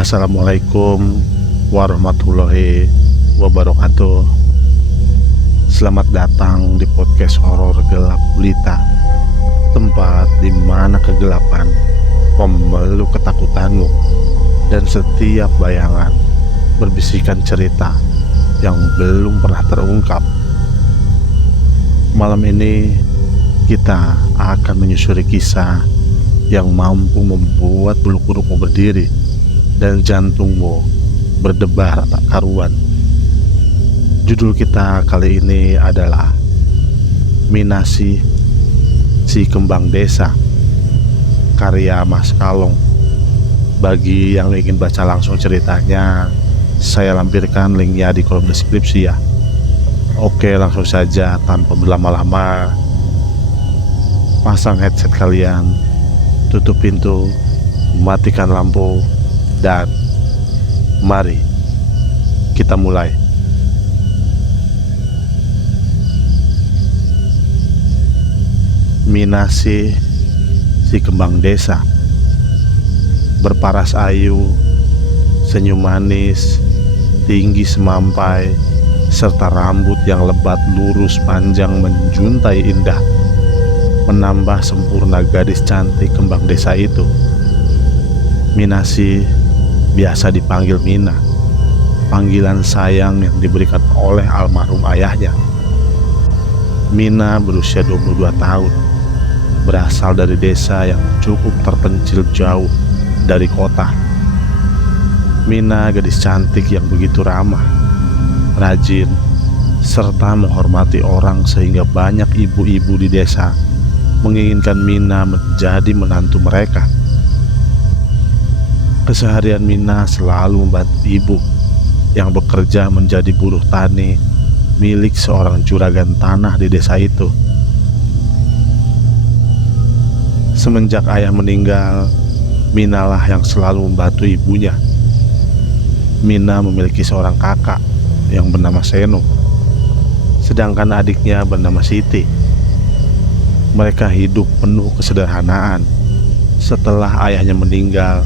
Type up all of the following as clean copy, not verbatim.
Assalamualaikum warahmatullahi wabarakatuh. Selamat datang di podcast horor gelap gulita, tempat di mana kegelapan memeluk ketakutanmu dan setiap bayangan berbisikan cerita yang belum pernah terungkap. Malam ini kita akan menyusuri kisah yang mampu membuat bulu kudukmu berdiri dan jantungmu berdebar tak karuan. Judul kita kali ini adalah Minasi si Kembang Desa, karya Mas Kalong. Bagi yang ingin baca langsung ceritanya, saya lampirkan linknya di kolom deskripsi ya. Oke, langsung saja tanpa berlama-lama. Pasang headset kalian, tutup pintu, matikan lampu, dan mari kita mulai. Minasi si Kembang Desa. Berparas ayu, senyum manis, tinggi semampai, serta rambut yang lebat lurus panjang menjuntai indah, menambah sempurna gadis cantik kembang desa itu. Minasi biasa dipanggil Mina, panggilan sayang yang diberikan oleh almarhum ayahnya. Mina berusia 22 tahun, berasal dari desa yang cukup terpencil jauh dari kota. Mina gadis cantik yang begitu ramah, rajin, serta menghormati orang sehingga banyak ibu-ibu di desa menginginkan Mina menjadi menantu mereka. Keseharian Mina selalu membantu ibu yang bekerja menjadi buruh tani milik seorang juragan tanah di desa itu. Semenjak ayah meninggal, Mina lah yang selalu membantu ibunya. Mina memiliki seorang kakak yang bernama Seno, sedangkan adiknya bernama Siti. Mereka hidup penuh kesederhanaan setelah ayahnya meninggal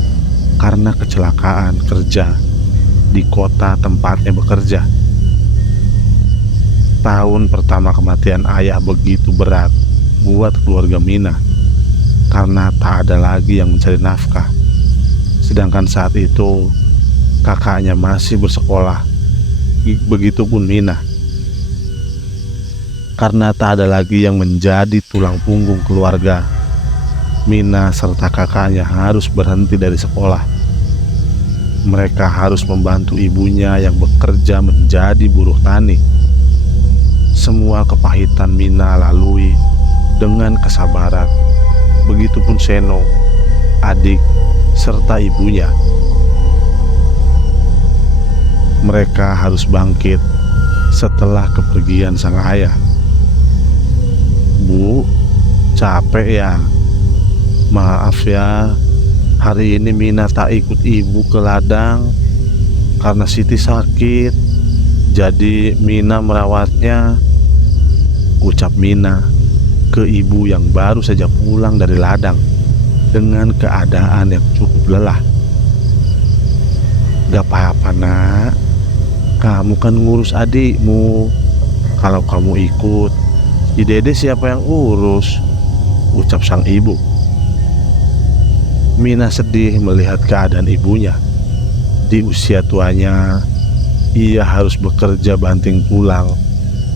karena kecelakaan kerja di kota tempatnya bekerja. Tahun pertama kematian ayah begitu berat buat keluarga Mina karena tak ada lagi yang mencari nafkah. Sedangkan saat itu kakaknya masih bersekolah, begitupun Mina. Karena tak ada lagi yang menjadi tulang punggung keluarga, Mina serta kakaknya harus berhenti dari sekolah. Mereka harus membantu ibunya yang bekerja menjadi buruh tani. Semua kepahitan Mina lalui dengan kesabaran. Begitupun Seno, adik, serta ibunya. Mereka harus bangkit setelah kepergian sang ayah. Bu, capek ya? Maaf ya, hari ini Mina tak ikut ibu ke ladang karena Siti sakit. Jadi Mina merawatnya, ucap Mina ke ibu yang baru saja pulang dari ladang dengan keadaan yang cukup lelah. Gak apa-apa nak, kamu kan ngurus adikmu. Kalau kamu ikut, si dede siapa yang urus? Ucap sang ibu. Mina sedih melihat keadaan ibunya. Di usia tuanya, ia harus bekerja banting tulang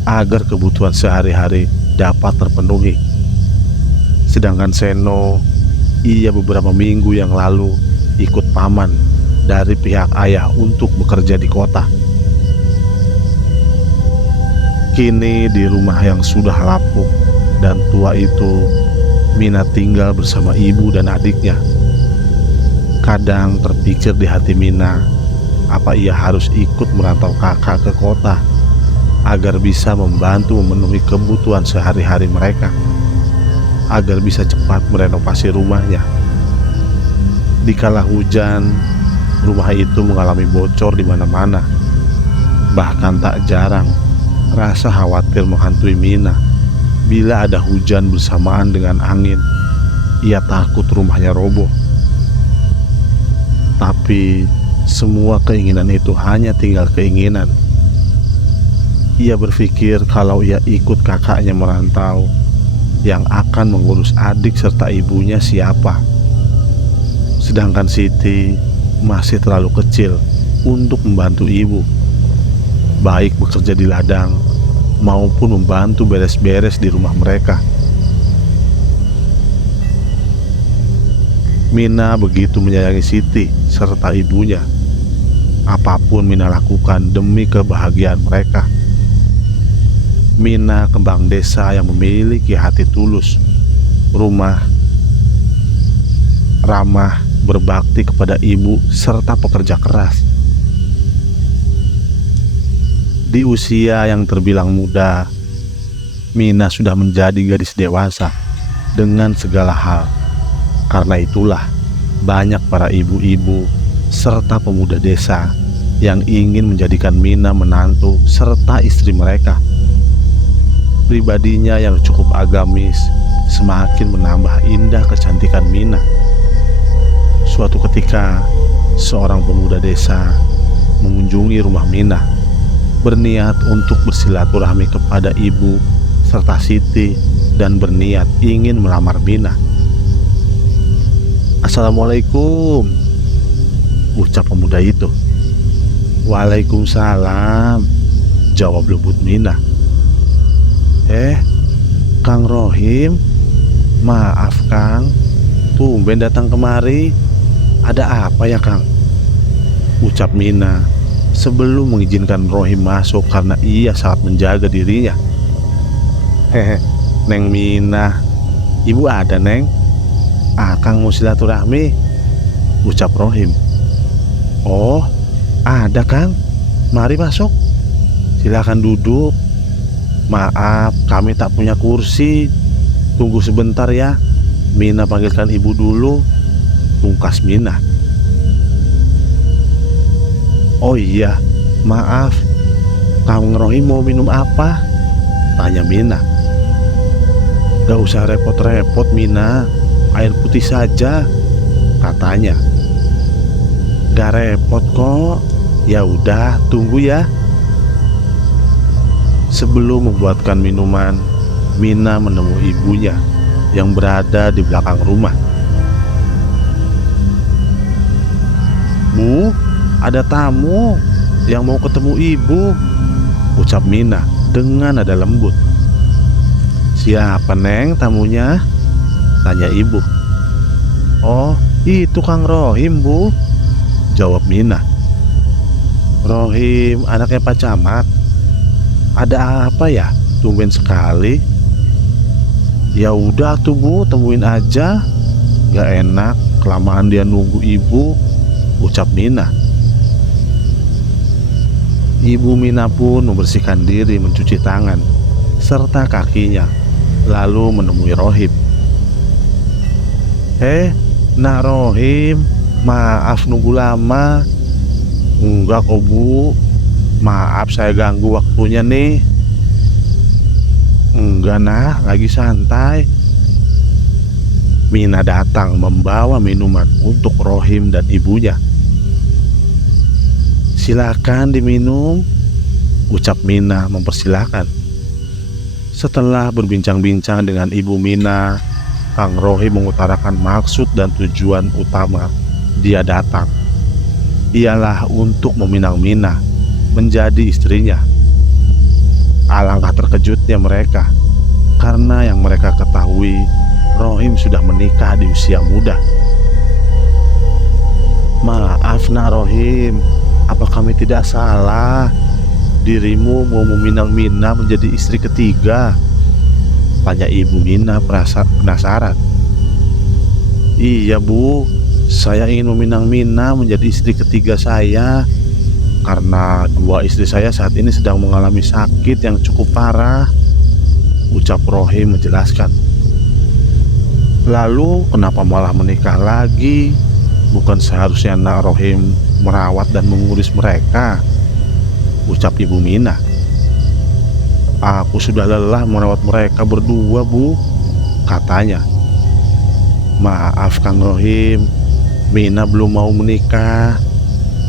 agar kebutuhan sehari-hari dapat terpenuhi. Sedangkan Seno, ia beberapa minggu yang lalu ikut paman dari pihak ayah untuk bekerja di kota. Kini di rumah yang sudah lapuk dan tua itu, Mina tinggal bersama ibu dan adiknya. Kadang terpikir di hati Mina, apa ia harus ikut merantau kakak ke kota agar bisa membantu memenuhi kebutuhan sehari-hari mereka, agar bisa cepat merenovasi rumahnya. Dikala hujan, rumah itu mengalami bocor di mana-mana. Bahkan tak jarang rasa khawatir menghantui Mina bila ada hujan bersamaan dengan angin. Ia takut rumahnya roboh. Tapi semua keinginan itu hanya tinggal keinginan. Ia berpikir kalau ia ikut kakaknya merantau, yang akan mengurus adik serta ibunya siapa. Sedangkan Siti masih terlalu kecil untuk membantu ibu, baik bekerja di ladang maupun membantu beres-beres di rumah mereka. Mina begitu menyayangi Siti serta ibunya. Apapun Mina lakukan demi kebahagiaan mereka. Mina kembang desa yang memiliki hati tulus, rumah, ramah, berbakti kepada ibu serta pekerja keras. Di usia yang terbilang muda, Mina sudah menjadi gadis dewasa dengan segala hal. Karena itulah banyak para ibu-ibu serta pemuda desa yang ingin menjadikan Mina menantu serta istri mereka. Pribadinya yang cukup agamis semakin menambah indah kecantikan Mina. Suatu ketika, seorang pemuda desa mengunjungi rumah Mina, berniat untuk bersilaturahmi kepada ibu serta Siti dan berniat ingin melamar Mina. "Assalamualaikum," ucap pemuda itu. "Waalaikumsalam," jawab lembut Mina. Kang Rohim, maaf Kang, tumben datang kemari. Ada apa ya Kang?" ucap Mina sebelum mengizinkan Rohim masuk karena ia sangat menjaga dirinya. Neng Mina, ibu ada Neng? Akang mau silaturahmi," ucap Rohim. "Oh, ada Kang, mari masuk, silakan duduk. Maaf, kami tak punya kursi. Tunggu sebentar ya, Mina panggilkan ibu dulu," pungkas Mina. "Oh iya, maaf, Kang Rohim mau minum apa?" tanya Mina. "Gak usah repot-repot Mina, air putih saja," katanya. "Gak repot kok, ya udah tunggu ya." Sebelum membuatkan minuman, Mina menemui ibunya yang berada di belakang rumah. "Bu, ada tamu yang mau ketemu ibu," ucap Mina dengan nada lembut. "Siapa Neng tamunya?" tanya ibu. "Oh, itu Kang Rohim Bu," jawab Mina. "Rohim anaknya Pak Camat. Ada apa ya? Tumben sekali." "Ya udah tuh Bu, temuin aja. Gak enak kelamaan dia nunggu ibu," ucap Mina. Ibu Mina pun membersihkan diri, mencuci tangan serta kakinya, lalu menemui Rohim. Nak Rohim, maaf nunggu lama." "Enggak kok Bu, maaf saya ganggu waktunya nih." "Enggak nah, lagi santai." Mina datang membawa minuman untuk Rohim dan ibunya. "Silakan diminum," ucap Mina mempersilahkan. Setelah berbincang-bincang dengan ibu Mina, Kang Rohim mengutarakan maksud dan tujuan utama dia datang. Ialah untuk meminang Mina menjadi istrinya. Alangkah terkejutnya mereka karena yang mereka ketahui Rohim sudah menikah di usia muda. "Maaf nak Rohim, apa kami tidak salah? Dirimu mau meminang Mina menjadi istri ketiga?" tanya ibu Mina penasaran. "Iya Bu, saya ingin meminang Mina menjadi istri ketiga saya karena dua istri saya saat ini sedang mengalami sakit yang cukup parah," ucap Rohim menjelaskan. "Lalu kenapa malah menikah lagi? Bukan seharusnya nak Rohim merawat dan mengurus mereka?" ucap ibu Mina. "Aku sudah lelah merawat mereka berdua Bu," katanya. "Maaf Kang Rohim, Mina belum mau menikah.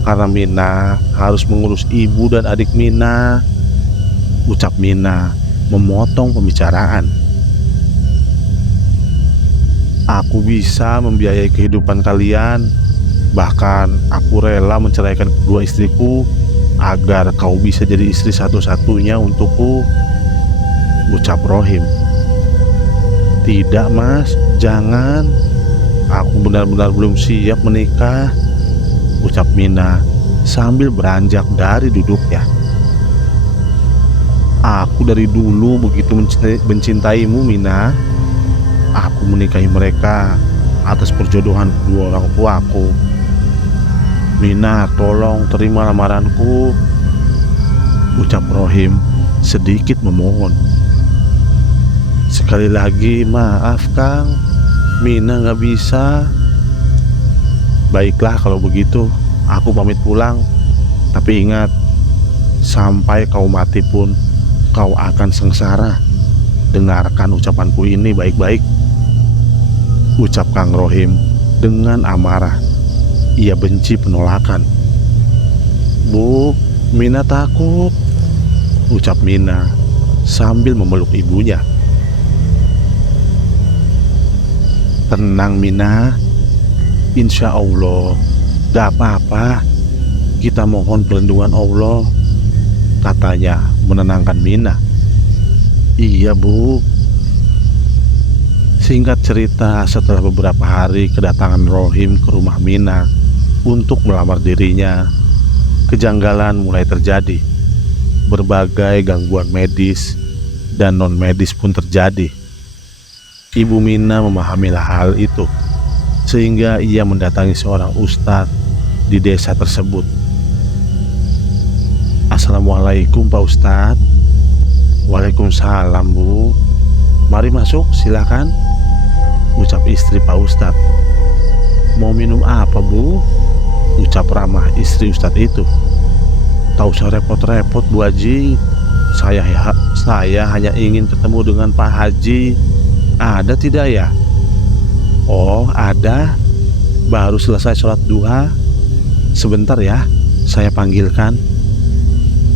karena Mina harus mengurus ibu dan adik Mina, ucap Mina memotong pembicaraan. Aku bisa membiayai kehidupan kalian, bahkan aku rela menceraikan kedua istriku agar kau bisa jadi istri satu-satunya untukku, ucap Rohim. Tidak mas, jangan, aku benar-benar belum siap menikah, ucap Mina sambil beranjak dari duduknya. Aku dari dulu begitu mencintaimu Mina. Aku menikahi mereka atas perjodohan kedua orang tuaku. Mina, tolong terima lamaranku, ucap Rohim sedikit memohon. Sekali lagi maaf Kang, Mina gak bisa. Baiklah kalau begitu, aku pamit pulang. Tapi ingat, sampai kau mati pun kau akan sengsara. Dengarkan ucapanku ini baik-baik, ucap Kang Rohim dengan amarah. Ia benci penolakan. Bu, Mina takut, ucap Mina sambil memeluk ibunya. Tenang Mina, insya Allah gak apa-apa. Kita mohon perlindungan Allah, katanya menenangkan Mina. Iya bu. Singkat cerita, setelah beberapa hari kedatangan Rohim ke rumah Mina untuk melamar dirinya, kejanggalan mulai terjadi. Berbagai gangguan medis dan non-medis pun terjadi. Ibu Mina memahami hal itu, sehingga ia mendatangi seorang ustadz di desa tersebut. Assalamualaikum Pak Ustadz. Waalaikumsalam Bu. Mari masuk, silakan, ucap istri Pak Ustadz. Mau minum apa Bu? Ucap ramah istri Ustadz itu. Tak usah repot-repot Bu Haji. Saya hanya ingin ketemu dengan Pak Haji. Ada tidak ya? Oh ada. Baru selesai sholat duha. Sebentar ya, saya panggilkan.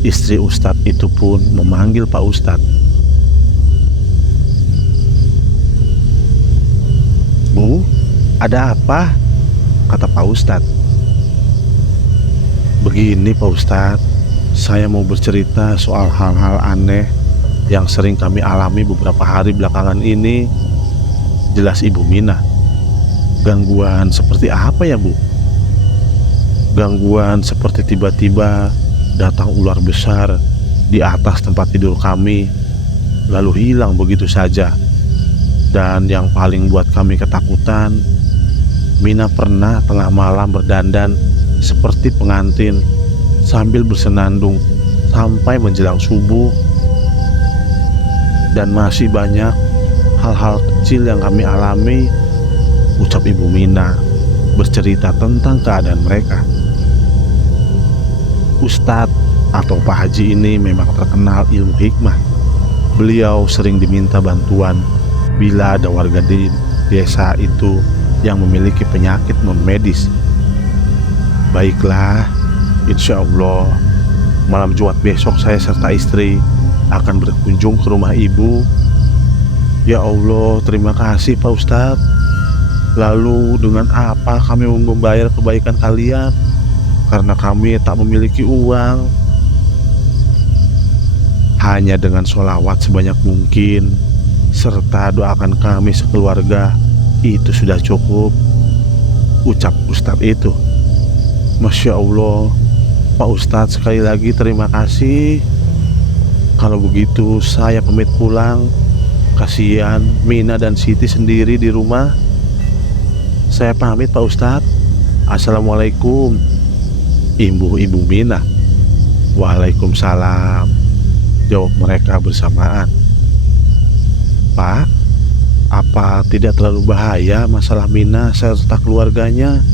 Istri Ustadz itu pun memanggil Pak Ustadz. Bu, ada apa? Kata Pak Ustadz. Begini Pak Ustadz, saya mau bercerita soal hal-hal aneh yang sering kami alami beberapa hari belakangan ini. Jelas Ibu Mina. Gangguan seperti apa ya Bu? Gangguan seperti tiba-tiba datang ular besar di atas tempat tidur kami, lalu hilang begitu saja. Dan yang paling buat kami ketakutan, Mina pernah tengah malam berdandan seperti pengantin sambil bersenandung sampai menjelang subuh. Dan masih banyak hal-hal kecil yang kami alami, ucap Ibu Mina bercerita tentang keadaan mereka. Ustadz atau Pak Haji ini memang terkenal ilmu hikmah. Beliau sering diminta bantuan bila ada warga di desa itu yang memiliki penyakit non-medis. Baiklah, insya Allah malam Jumat besok saya serta istri akan berkunjung ke rumah ibu. Ya Allah, terima kasih Pak Ustadz. Lalu dengan apa kami membayar kebaikan kalian? Karena kami tak memiliki uang. Hanya dengan sholawat sebanyak mungkin serta doakan kami sekeluarga, itu sudah cukup, ucap Ustadz itu. Masya Allah, Pak Ustadz, sekali lagi terima kasih. Kalau begitu saya pamit pulang. Kasihan Mina dan Siti sendiri di rumah. Saya pamit Pak Ustadz. Assalamualaikum. Ibu Mina. Waalaikumsalam, jawab mereka bersamaan. Pak, apa tidak terlalu bahaya masalah Mina serta keluarganya?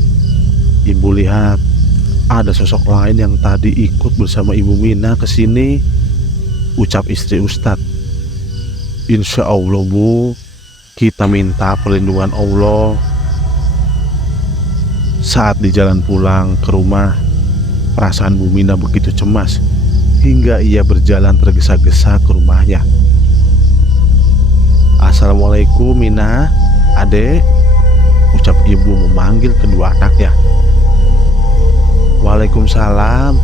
Ibu lihat ada sosok lain yang tadi ikut bersama Ibu Mina ke sini, ucap istri Ustadz. Insya Allah Bu, kita minta perlindungan Allah. Saat di jalan pulang ke rumah, Perasaan Bu Mina begitu cemas hingga ia berjalan tergesa-gesa ke rumahnya. "Assalamualaikum Mina, adek," ucap ibu memanggil kedua anaknya. "Waalaikumsalam,"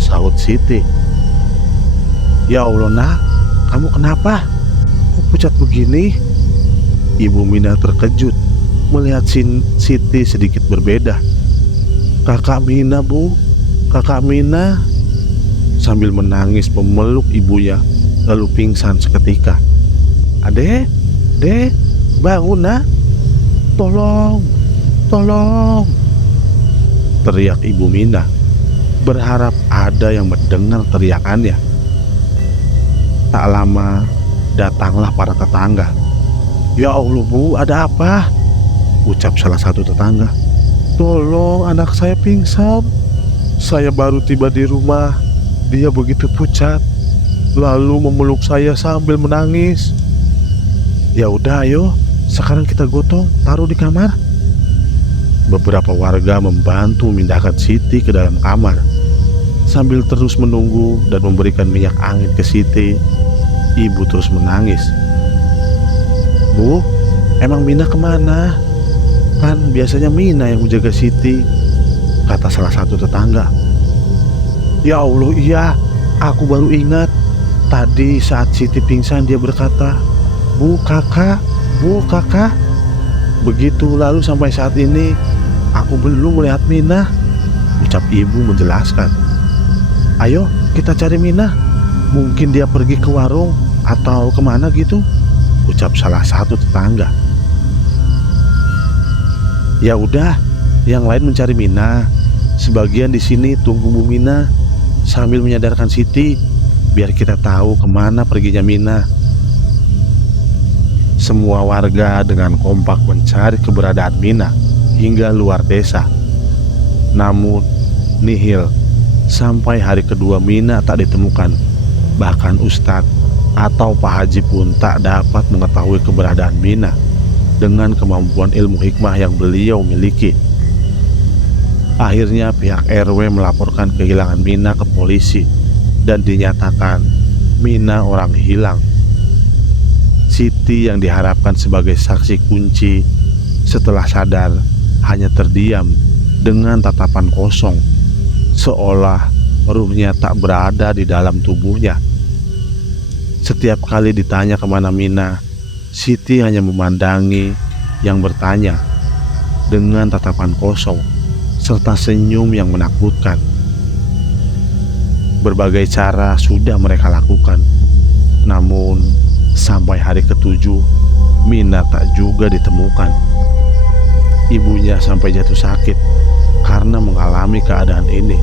sahut Siti. "Ya Allah nak, kamu kenapa? Kok pucat begini?" Ibu Mina terkejut melihat Siti sedikit berbeda. "Kakak Mina bu, kakak Mina," sambil menangis memeluk ibunya lalu pingsan seketika. "Adek, dek, bangun nak, tolong, tolong," teriak ibu Mina, berharap ada yang mendengar teriakannya. Tak lama datanglah para tetangga. "Ya Allah bu, ada apa?" ucap salah satu tetangga. "Tolong, anak saya pingsan. Saya baru tiba di rumah, dia begitu pucat, lalu memeluk saya sambil menangis." "Ya udah ayo, sekarang kita gotong, taruh di kamar." Beberapa warga membantu memindahkan Siti ke dalam kamar. Sambil terus menunggu dan memberikan minyak angin ke Siti, ibu terus menangis. "Bu, emang Mina kemana? Kan biasanya Mina yang menjaga Siti," kata salah satu tetangga. "Ya Allah iya, aku baru ingat. Tadi saat Siti pingsan dia berkata, 'Bu kakak, bu kakak.' Begitu lalu sampai saat ini aku belum melihat Mina," ucap ibu menjelaskan. "Ayo kita cari Mina, mungkin dia pergi ke warung atau kemana gitu," ucap salah satu tetangga. "Ya udah, yang lain mencari Mina, sebagian di sini tunggu Bu Mina sambil menyadarkan Siti, biar kita tahu kemana perginya Mina." Semua warga dengan kompak mencari keberadaan Mina hingga luar desa. Namun nihil, sampai hari kedua Mina tak ditemukan. Bahkan Ustadz atau Pak Haji pun tak dapat mengetahui keberadaan Mina dengan kemampuan ilmu hikmah yang beliau miliki. Akhirnya pihak RW melaporkan kehilangan Mina ke polisi dan dinyatakan Mina orang hilang. Siti yang diharapkan sebagai saksi kunci setelah sadar hanya terdiam dengan tatapan kosong, seolah ruhnya tak berada di dalam tubuhnya. Setiap kali ditanya kemana Mina, Siti hanya memandangi yang bertanya dengan tatapan kosong serta senyum yang menakutkan. Berbagai cara sudah mereka lakukan, namun sampai hari ketujuh Mina tak juga ditemukan. Ibunya sampai jatuh sakit karena mengalami keadaan ini.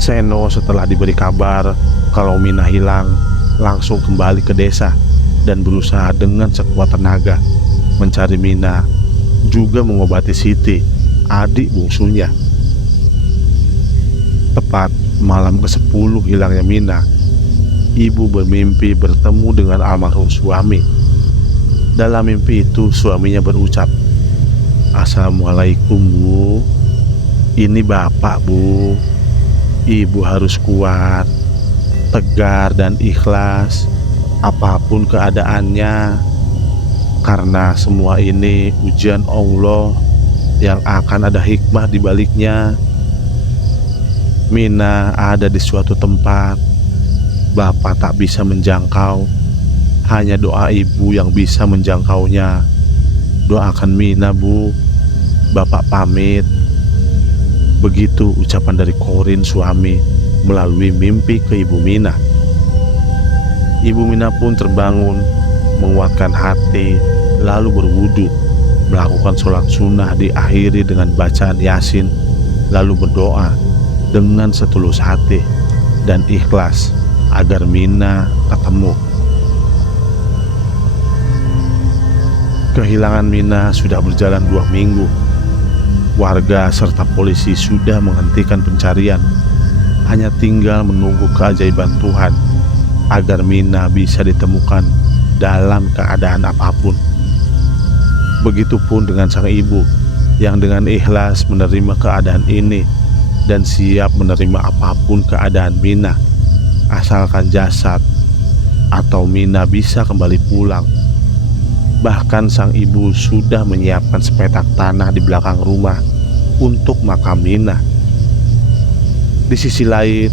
Seno setelah diberi kabar kalau Mina hilang, langsung kembali ke desa dan berusaha dengan sekuat tenaga mencari Mina, juga mengobati Siti, adik bungsunya. Tepat malam ke-10 hilangnya Mina, ibu bermimpi bertemu dengan almarhum suami. Dalam mimpi itu suaminya berucap, "Assalamualaikum bu, ini bapak bu. Ibu harus kuat, tegar dan ikhlas apapun keadaannya, karena semua ini ujian Allah yang akan ada hikmah di baliknya. Mina ada di suatu tempat bapak tak bisa menjangkau, hanya doa ibu yang bisa menjangkaunya. Doakan Mina bu, bapak pamit." Begitu ucapan dari Korin suami melalui mimpi ke ibu Mina. Ibu Mina pun terbangun, menguatkan hati, lalu berwudu, melakukan sholat sunnah diakhiri dengan bacaan Yasin, lalu berdoa dengan setulus hati dan ikhlas agar Mina ketemu. Kehilangan Mina sudah berjalan 2 minggu. Warga serta polisi sudah menghentikan pencarian, hanya tinggal menunggu keajaiban Tuhan agar Mina bisa ditemukan dalam keadaan apapun. Begitupun dengan sang ibu yang dengan ikhlas menerima keadaan ini dan siap menerima apapun keadaan Mina, asalkan jasad atau Mina bisa kembali pulang. Bahkan sang ibu sudah menyiapkan sepetak tanah di belakang rumah untuk makam Mina. Di sisi lain,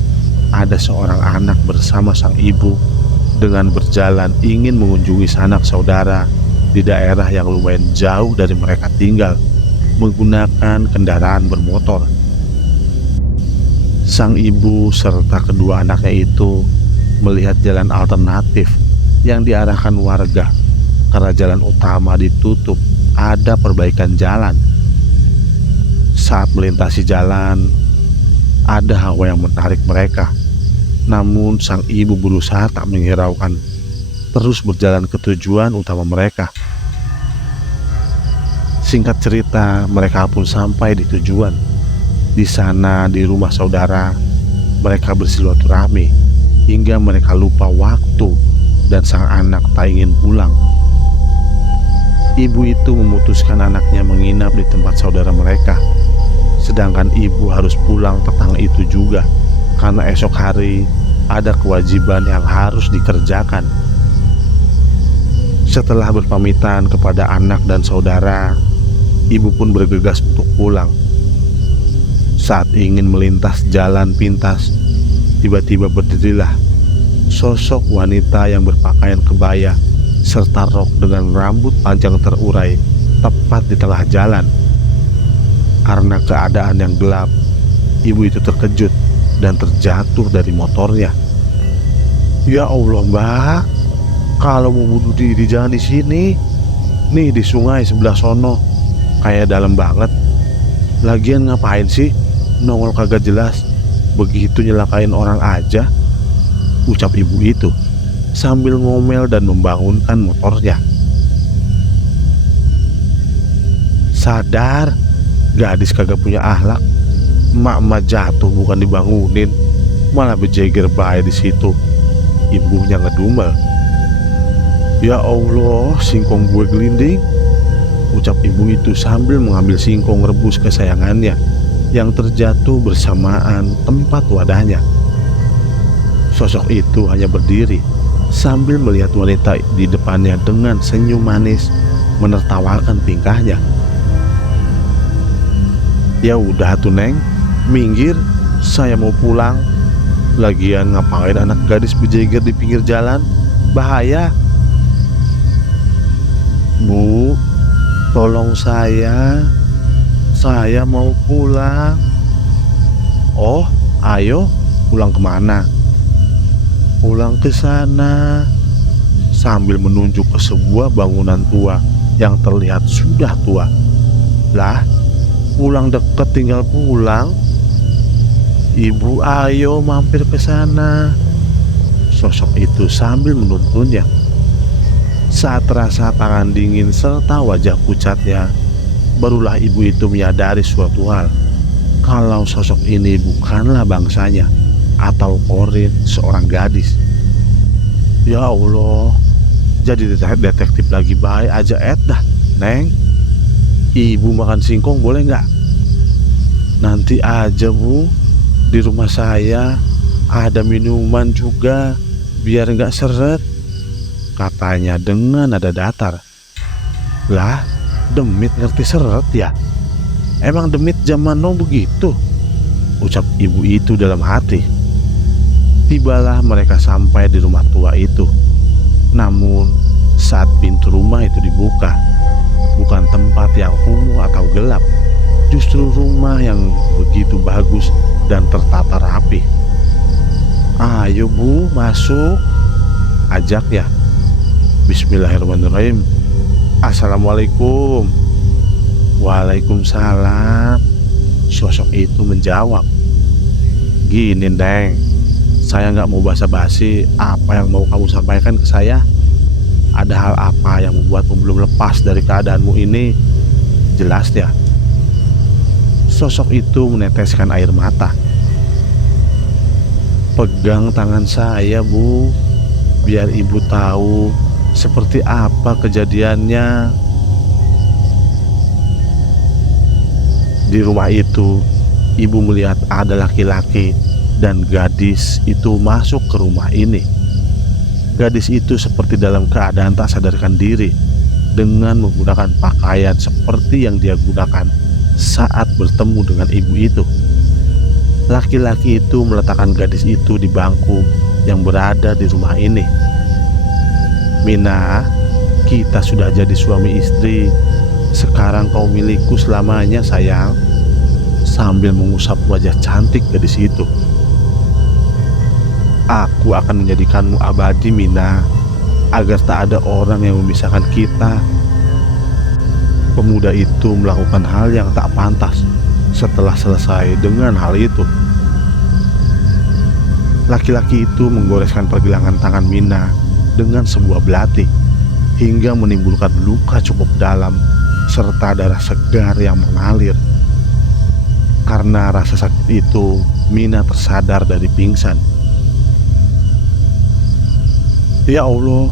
ada seorang anak bersama sang ibu dengan berjalan ingin mengunjungi sanak saudara di daerah yang lumayan jauh dari mereka tinggal menggunakan kendaraan bermotor. Sang ibu serta kedua anaknya itu melihat jalan alternatif yang diarahkan warga karena jalan utama ditutup, ada perbaikan jalan. Saat melintasi jalan, ada hawa yang menarik mereka. Namun sang ibu berusaha tak menghiraukan, terus berjalan ke tujuan utama mereka. Singkat cerita, mereka pun sampai di tujuan. Di sana, di rumah saudara, mereka bersilaturahmi hingga mereka lupa waktu dan sang anak tak ingin pulang. Ibu itu memutuskan anaknya menginap di tempat saudara mereka, sedangkan ibu harus pulang petang itu juga karena esok hari ada kewajiban yang harus dikerjakan. Setelah berpamitan kepada anak dan saudara, ibu pun bergegas untuk pulang. Saat ingin melintas jalan pintas, tiba-tiba berdirilah sosok wanita yang berpakaian kebaya serta rok dengan rambut panjang terurai tepat di tengah jalan. Karena keadaan yang gelap, ibu itu terkejut dan terjatuh dari motornya. Ya Allah mbak, kalau mau bunuh diri jangan di sini. Nih di sungai sebelah sono, kayak dalam banget. Lagian ngapain sih nongol kagak jelas, begitu nyelakain orang aja, ucap ibu itu sambil ngomel dan membangunkan motornya. Sadar, gadis kagak punya akhlak. Emak-emak jatuh bukan dibangunin, malah bejeger bahaya di situ. Ibunya ngedumel. Ya Allah, singkong gue gelinding, ucap ibu itu sambil mengambil singkong rebus kesayangannya yang terjatuh bersamaan tempat wadahnya. Sosok itu hanya berdiri sambil melihat wanita di depannya dengan senyum manis menertawakan tingkahnya. Ya udah tuh Neng, minggir, saya mau pulang. Lagian ngapain anak gadis bejeger di pinggir jalan, bahaya. Bu, tolong saya mau pulang. Oh, ayo, pulang kemana? Pulang ke sana, sambil menunjuk ke sebuah bangunan tua yang terlihat sudah tua. Lah, pulang deket tinggal pulang. Ibu ayo mampir ke sana, sosok itu sambil menuntunnya. Saat terasa tangan dingin serta wajah pucatnya, barulah ibu itu menyadari suatu hal, kalau sosok ini bukanlah bangsanya atau Korin, seorang gadis. Ya Allah, jadi detektif lagi baik aja dah. Neng, ibu makan singkong boleh nggak? Nanti aja bu, di rumah saya ada minuman juga biar nggak seret, katanya dengan nada datar. Lah, demit ngerti seret ya? Emang demit zaman now begitu, ucap ibu itu dalam hati. Tibalah mereka sampai di rumah tua itu. Namun saat pintu rumah itu dibuka, bukan tempat yang kumuh atau gelap, justru rumah yang begitu bagus dan tertata rapi. Ayo bu, masuk, ajaknya. Bismillahirrahmanirrahim. Assalamualaikum. Waalaikumsalam, sosok itu menjawab. Gini Deng, saya nggak mau basa-basi. Apa yang mau kamu sampaikan ke saya? Ada hal apa yang membuatmu belum lepas dari keadaanmu ini? Jelas ya. Sosok itu meneteskan air mata. Pegang tangan saya bu, biar ibu tahu seperti apa kejadiannya. Di rumah itu, ibu melihat ada laki-laki dan gadis itu masuk ke rumah ini. Gadis itu seperti dalam keadaan tak sadarkan diri dengan menggunakan pakaian seperti yang dia gunakan saat bertemu dengan ibu itu. Laki-laki itu meletakkan gadis itu di bangku yang berada di rumah ini. "Mina, kita sudah jadi suami istri. Sekarang kau milikku selamanya, sayang," sambil mengusap wajah cantik gadis itu. "Aku akan menjadikanmu abadi, Mina, agar tak ada orang yang memisahkan kita." Pemuda itu melakukan hal yang tak pantas. Setelah selesai dengan hal itu, laki-laki itu menggoreskan pergelangan tangan Mina dengan sebuah belati hingga menimbulkan luka cukup dalam serta darah segar yang mengalir. Karena rasa sakit itu, Mina tersadar dari pingsan. "Ya Allah,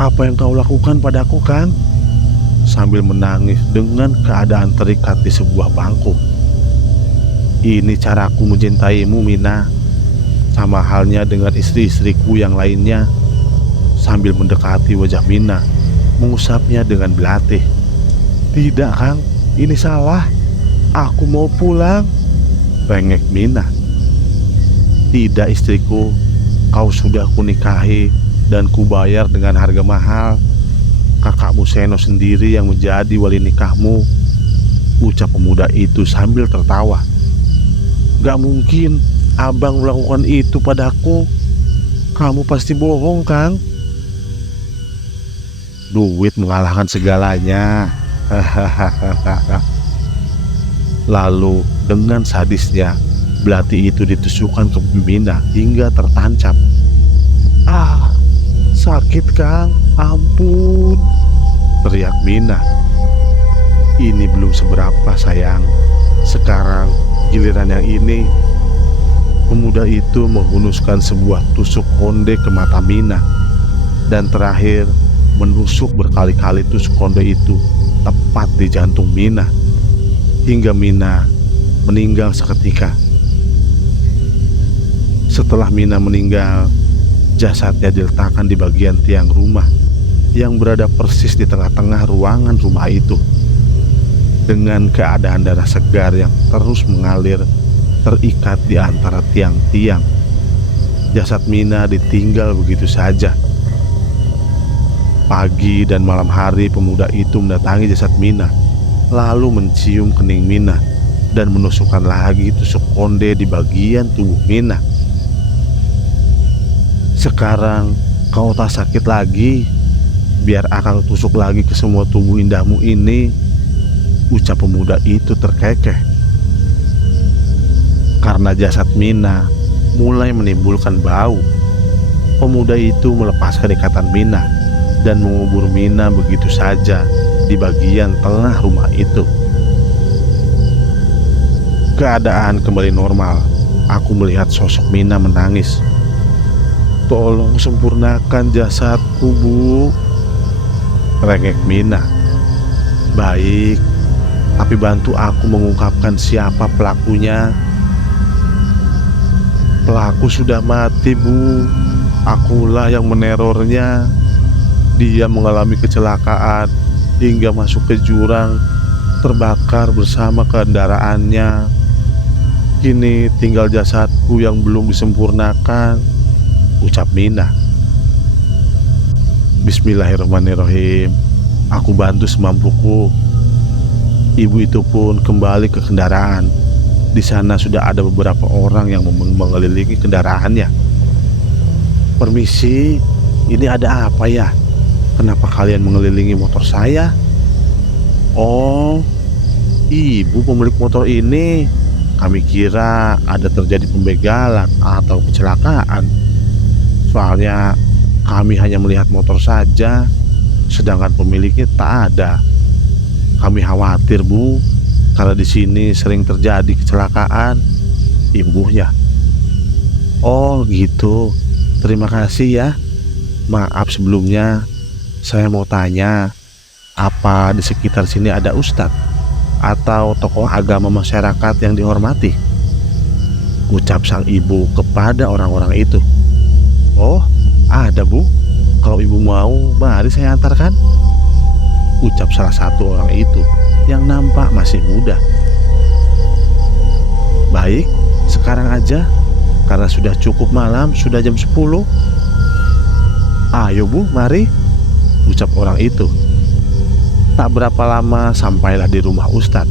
apa yang kau lakukan padaku, Kang?" Sambil menangis dengan keadaan terikat di sebuah bangku. "Ini caraku mencintaimu, Mina, sama halnya dengan istri-istriku yang lainnya." Sambil mendekati wajah Mina, mengusapnya dengan belati. "Tidak, Kang, ini salah. Aku mau pulang," rengek Mina. "Tidak, istriku, kau sudah kunikahi dan kubayar dengan harga mahal. Kakakmu Seno sendiri yang menjadi wali nikahmu," ucap pemuda itu sambil tertawa. "Gak mungkin abang melakukan itu padaku. Kamu pasti bohong, Kang." "Duit mengalahkan segalanya." Lalu dengan sadisnya, belati itu ditusukkan ke Mina hingga tertancap. "Ah, sakit, Kang, ampun," teriak Mina. "Ini belum seberapa, sayang. Sekarang giliran yang ini." Pemuda itu menghunuskan sebuah tusuk konde ke mata Mina, dan terakhir menusuk berkali-kali tusuk konde itu tepat di jantung Mina, hingga Mina meninggal seketika. Setelah Mina meninggal, jasadnya diletakkan di bagian tiang rumah yang berada persis di tengah-tengah ruangan rumah itu. Dengan keadaan darah segar yang terus mengalir terikat di antara tiang-tiang, jasad Mina ditinggal begitu saja. Pagi dan malam hari pemuda itu mendatangi jasad Mina, lalu mencium kening Mina dan menusukkan lagi tusuk konde di bagian tubuh Mina. "Sekarang kau tak sakit lagi. Biar akang tusuk lagi ke semua tubuh indahmu ini," ucap pemuda itu terkekeh. Karena jasad Mina mulai menimbulkan bau, pemuda itu melepaskan ikatan Mina dan mengubur Mina begitu saja di bagian tengah rumah itu. Keadaan kembali normal. Aku melihat sosok Mina menangis. "Tolong sempurnakan jasadku, Bu," rengek Mina. "Baik, tapi bantu aku mengungkapkan siapa pelakunya." "Pelaku sudah mati, Bu. Akulah yang menerornya. Dia mengalami kecelakaan hingga masuk ke jurang, terbakar bersama kendaraannya. Kini tinggal jasadku yang belum disempurnakan," ucap Mina. "Bismillahirrahmanirrahim. Aku bantu semampuku." Ibu itu pun kembali ke kendaraan. Di sana sudah ada beberapa orang yang mengelilingi kendaraannya. "Permisi, ini ada apa ya? Kenapa kalian mengelilingi motor saya?" "Oh, ibu pemilik motor ini. Kami kira ada terjadi pembegalan atau kecelakaan. Soalnya kami hanya melihat motor saja, sedangkan pemiliknya tak ada. Kami khawatir, Bu, karena di sini sering terjadi kecelakaan," imbuhnya. "Oh gitu, terima kasih ya. Maaf sebelumnya, saya mau tanya, apa di sekitar sini ada ustadz atau tokoh agama masyarakat yang dihormati?" ucap sang ibu kepada orang-orang itu. "Oh, ada Bu. Kalau ibu mau, mari saya antarkan," ucap salah satu orang itu yang nampak masih muda. "Baik, sekarang aja, karena sudah cukup malam, sudah jam 10. Ayo Bu, mari," ucap orang itu. Tak berapa lama sampailah di rumah Ustadz,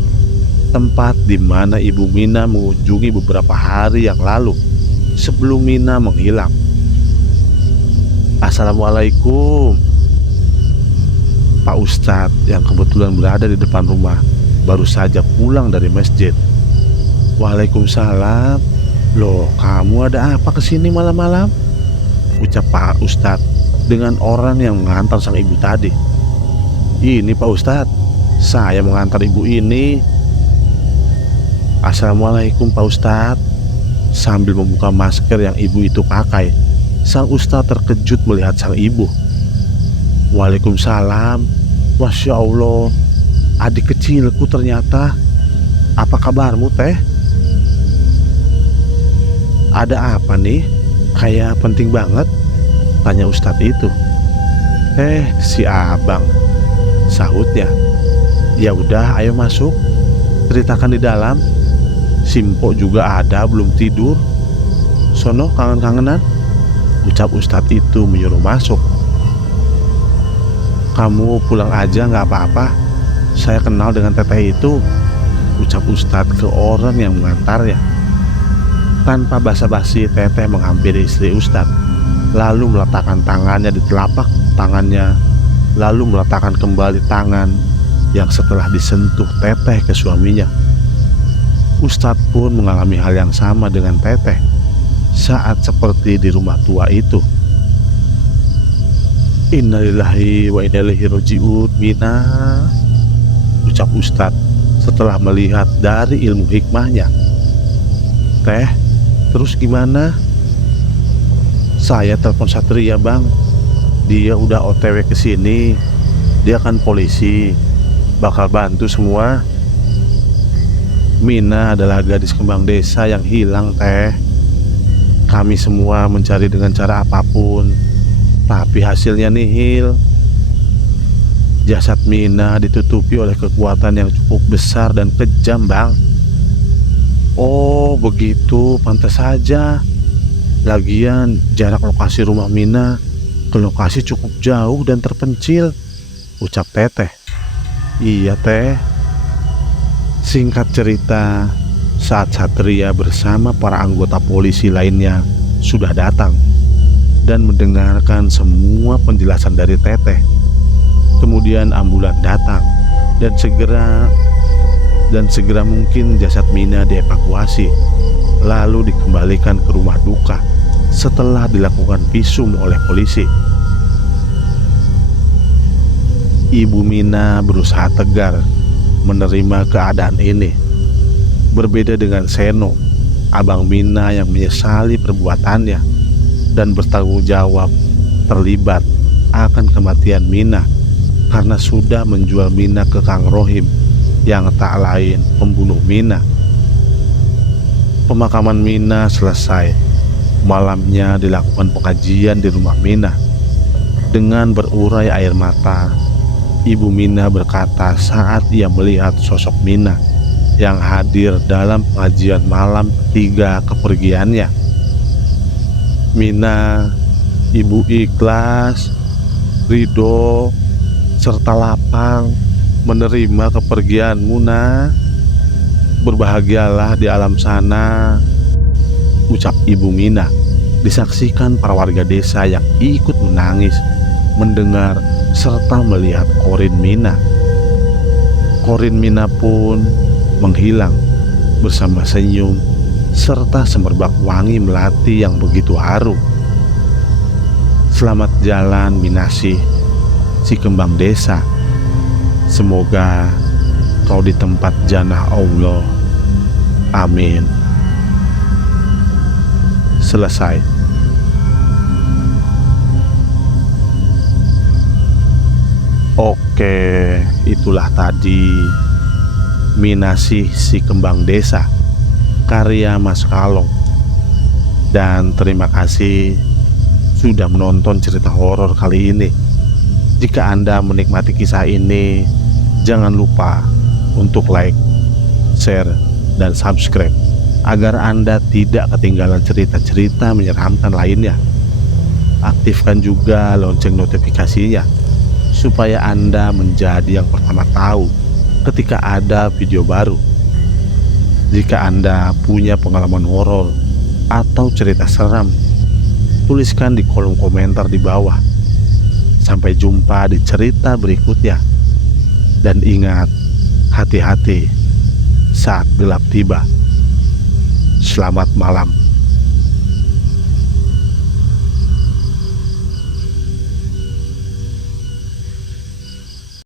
tempat di mana Ibu Mina mengunjungi beberapa hari yang lalu sebelum Mina menghilang. "Assalamualaikum." Pak Ustadz yang kebetulan berada di depan rumah baru saja pulang dari masjid. "Waalaikumsalam. Loh, kamu ada apa kesini malam-malam?" ucap Pak Ustadz dengan orang yang mengantar sang ibu tadi. "Ini Pak Ustadz, saya mengantar ibu ini." "Assalamualaikum Pak Ustadz." Sambil membuka masker yang ibu itu pakai, sang Ustadz terkejut melihat sang ibu. "Waalaikumsalam. Masya Allah, adik kecilku ternyata. Apa kabarmu Teh? Ada apa nih? Kayak penting banget," tanya Ustadz itu. Si abang," sahutnya. "Ya udah, ayo masuk, ceritakan di dalam. Simpo juga ada belum tidur. Sono kangen-kangenan," ucap Ustadz itu menyuruh masuk. "Kamu pulang aja nggak apa-apa. Saya kenal dengan teteh itu," ucap Ustadz ke orang yang mengantarnya. Tanpa basa-basi, teteh menghampiri istri Ustadz, lalu meletakkan tangannya di telapak tangannya, lalu meletakkan kembali tangan yang setelah disentuh teteh ke suaminya. Ustadz pun mengalami hal yang sama dengan teteh saat seperti di rumah tua itu. "Innalillahi wa inna ilaihi raji'un, Mina," ucap Ustadz setelah melihat dari ilmu hikmahnya. "Teh, terus gimana?" "Saya telepon Satria Bang. Dia udah OTW ke sini. Dia kan polisi, bakal bantu semua. Mina adalah gadis kembang desa yang hilang Teh. Kami semua mencari dengan cara apapun, tapi hasilnya nihil. Jasad Mina ditutupi oleh kekuatan yang cukup besar dan kejam Bang." "Oh begitu, pantas saja. Lagian jarak lokasi rumah Mina ke lokasi cukup jauh dan terpencil," ucap teteh. "Iya Teh." Singkat cerita, saat Satria bersama para anggota polisi lainnya sudah datang dan mendengarkan semua penjelasan dari teteh, kemudian ambulan datang dan segera mungkin jasad Mina dievakuasi, lalu dikembalikan ke rumah duka setelah dilakukan visum oleh polisi. Ibu Mina berusaha tegar menerima keadaan ini. Berbeda dengan Seno, abang Mina yang menyesali perbuatannya dan bertanggung jawab terlibat akan kematian Mina karena sudah menjual Mina ke Kang Rohim yang tak lain pembunuh Mina. Pemakaman Mina selesai. Malamnya dilakukan pengajian di rumah Mina. Dengan berurai air mata, Ibu Mina berkata saat ia melihat sosok Mina yang hadir dalam pengajian malam ketiga kepergiannya. "Mina, ibu ikhlas, ridho, serta lapang menerima kepergianmu Nak. Berbahagialah di alam sana," ucap Ibu Mina. Disaksikan para warga desa yang ikut menangis mendengar serta melihat Korin Mina. Korin Mina pun menghilang bersama senyum serta semerbak wangi melati yang begitu harum. Selamat jalan Minasih, si kembang desa. Semoga kau di tempat jannah Allah. Amin. Selesai. Oke, itulah tadi Minasih si kembang desa, karya Mas Kalong. Dan terima kasih sudah menonton cerita horor kali ini. Jika Anda menikmati kisah ini, jangan lupa untuk like, share, dan subscribe agar Anda tidak ketinggalan cerita-cerita menyeramkan lainnya. Aktifkan juga lonceng notifikasinya supaya Anda menjadi yang pertama tahu ketika ada video baru. Jika Anda punya pengalaman horor atau cerita seram, tuliskan di kolom komentar di bawah. Sampai jumpa di cerita berikutnya. Dan ingat, hati-hati saat gelap tiba. Selamat malam.